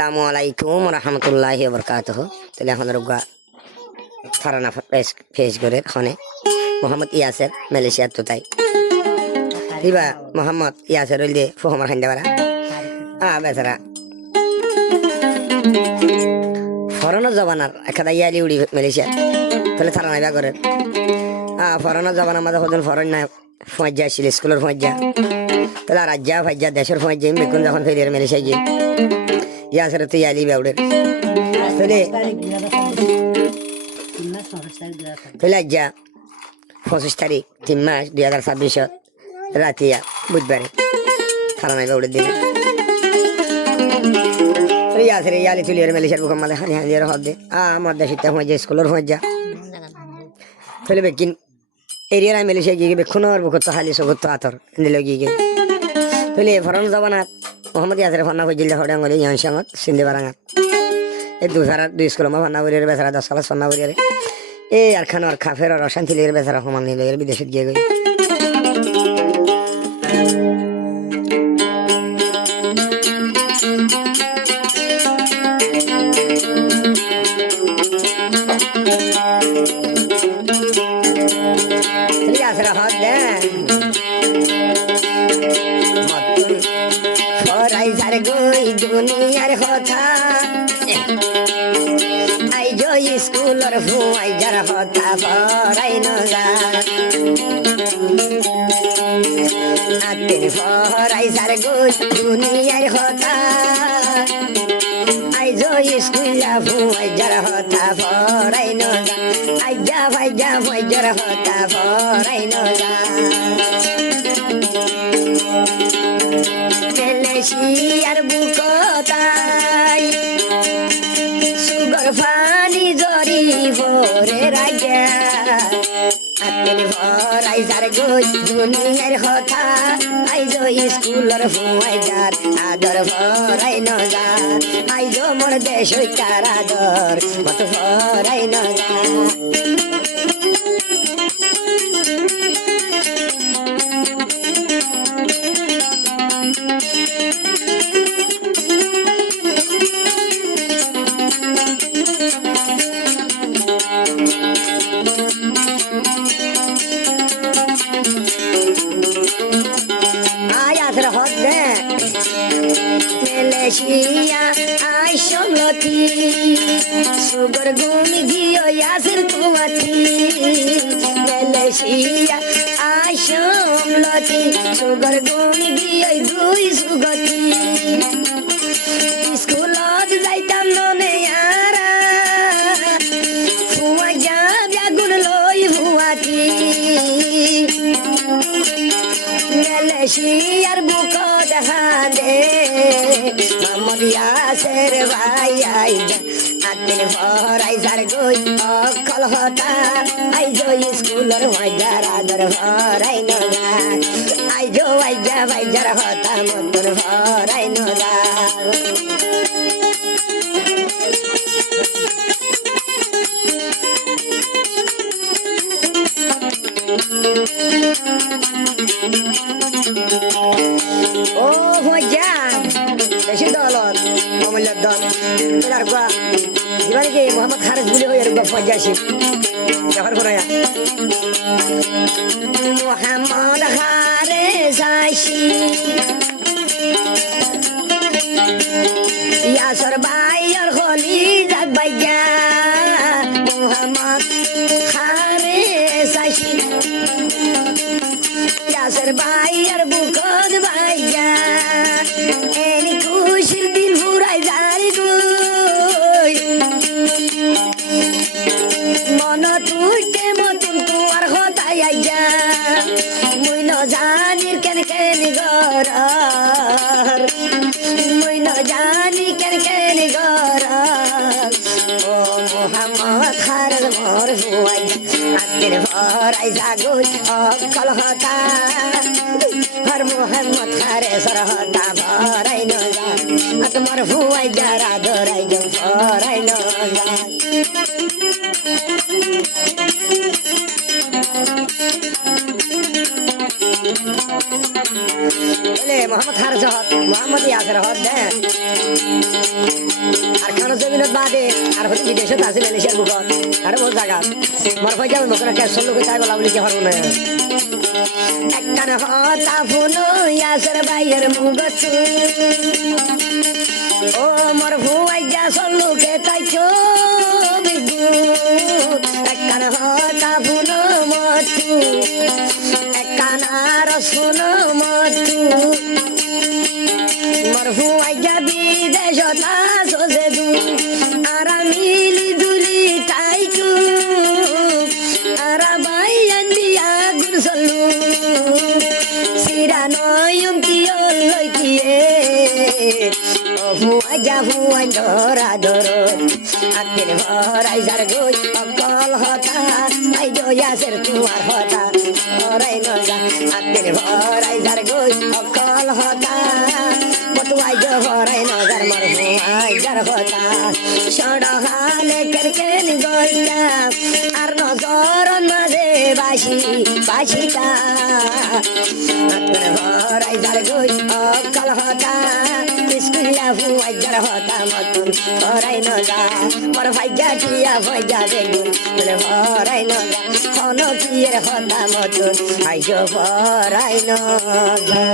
Assalamualaikum warahmatullahi wabarakatuh. Telah honorga Farana face gore khone Muhammad Yasir Malaysia tutai. Tiba Muhammad Yasir ulde fuhamar handawara. Besara. Farana zabanar akada yali udi Malaysia. Telah Farana ba gore. Farana zabana mada hodon Farana fuajja shil scholar fuajja. Telah raja fuajja dashur fuajja mikun zaban feilir Malaysia ji. Yasir tu yali ba ude. Pelajja 25 তারিখ 3 মাস 2026 রাতিয়া বুধবারে খারানাই বাউড়ে দিনে রিয়াসরে ইয়ালি তুলিয়ার মেলিশার বুক মালে হানি হানি হদে মধ্যে সিটা হয়ে যায় স্কুলের হয়ে যা ফেলে বেকিন এরিয়ার মেলিশা গিয়ে বেক্ষণর বুক তো হালি সবত আতর দিল গিয়ে ফেলে ফরন জবানা মোহাম্মদ ইয়াসরে ফন্না কই জিল্লা হড়ে আঙ্গলি ইয়ান সামত সিন্ধে বারাঙ্গা এই দুই স্কুল মা ফন্না বরিয়ার বেচারা 10 ক্লাস ফন্না বরিয়ারে আর খানো আর খাফের আর অশান্তি লেগে বেচারা সমান নিল এর বিদেশে গিয়ে গই দুনিয়ার কথা স্কুলের ফুয়াই যার হতা পড়াই নগা আতের পড়াই যার গই দুনিয়ার হতা আইজ স্কুলা ফুয়াই যার হতা পড়াই নগা আইজা ভাইজা ভাই যার হতা পড়াই নগা আর বুকতাই সুগর ফানি জরি ভরে রাজা আতের ভরাই যার গই দুনিয়ার কথা আইজ স্কুলের ফুয়াই যার আদর ভরাই নজা আইজ মোর দেশ তার আদর মত ভরাই নজা Malaysia, I shall not sugar gumi dio yasir tuati. Malaysia, I shall not sugar gumi dio gui sugati. School of Zaitam no neara, Fuaja Yagun loy Fuati. Malaysia, Buko the Hande. Muhammad Yasir bhai aida atel forai zar goi akal hota ai jo schooler wajar adar forai noga ai jo wajar hota motor forai noga oh wajar বেশি দলত মোহাম্মদ দল এর গা জীবনে কি মোহাম্মদ খারেজ বলে হই এর গা ফজাসি জহর করায়া মোহাম্মদ খারেজ আইসি ইয়াসর ভাই আর খলি জাত ভাইয়া মোহাম্মদ খারেজ আইসি ইয়াসর ভাই আর বুকদ ভাইয়া এনি খুশির দিন ফুরাই যার গই মন তুইতে মতন তোমার হতাই আইয়া মুই ন জানি কেন কেন গর মুই ন জানি কেন কেন গর ও মোহাম্মদ খারেজ মোর হুয়াই আতের ভরাই জাগই অকল হতা হর মোহাম্মদ খারেজ হতা ভরাই নজা তোমার হুয়াই যারা ধরাই যাও ভরাই নজা বলে মোহাম্মদ হারজ হত মোহাম্মদ ইয়াসের হত দে আর খানো জমিনত বাদে আর হতে বিদেশত আছে মালয়েশিয়ার বুকত আর বহু জায়গা মর কই যাবে মকরা কে সল্লু কই তাই বলা বলি কি হরব না একখান হতা ফুনো ইয়াসের বাইয়ের মুগত ও মর ভুয়াই যা সল্লু কে তাই চো বিগু একখান হতা ফুনো মতু একখান আর শুনো মতু মর ভুয়াই যা বিদেশতা সোজে দু আরা মিলি দুলি তাইকু আরা বাই আন্দিয়া গুরসলু সিরা নয়ুম কিয়ল লইকিয়ে ও ভুয়াই যা ভুয়াই ধরা ধরত আকির ভরাই যার গই অকল হতা আই জয়াসের তোমার হতা ভরাই নজা আকির ভরাই যার গই অকল হতা বতুয়াই জো ভরাই নজার মর ভুয়াই যার হতা সড়হালে কেরকেন গইতা আর নজর মাঝে বাসি বাসিতা আকির ভরাই যার গই অকল হতা বিসমিল্লাহ ভুয়াই যার হতা মতন ভরাই নজা মর ভাইজা টিয়া ভাইজা বেগুন বলে ভরাই নজা হন কিয়ের হতা মতন আইজো ভরাই নজা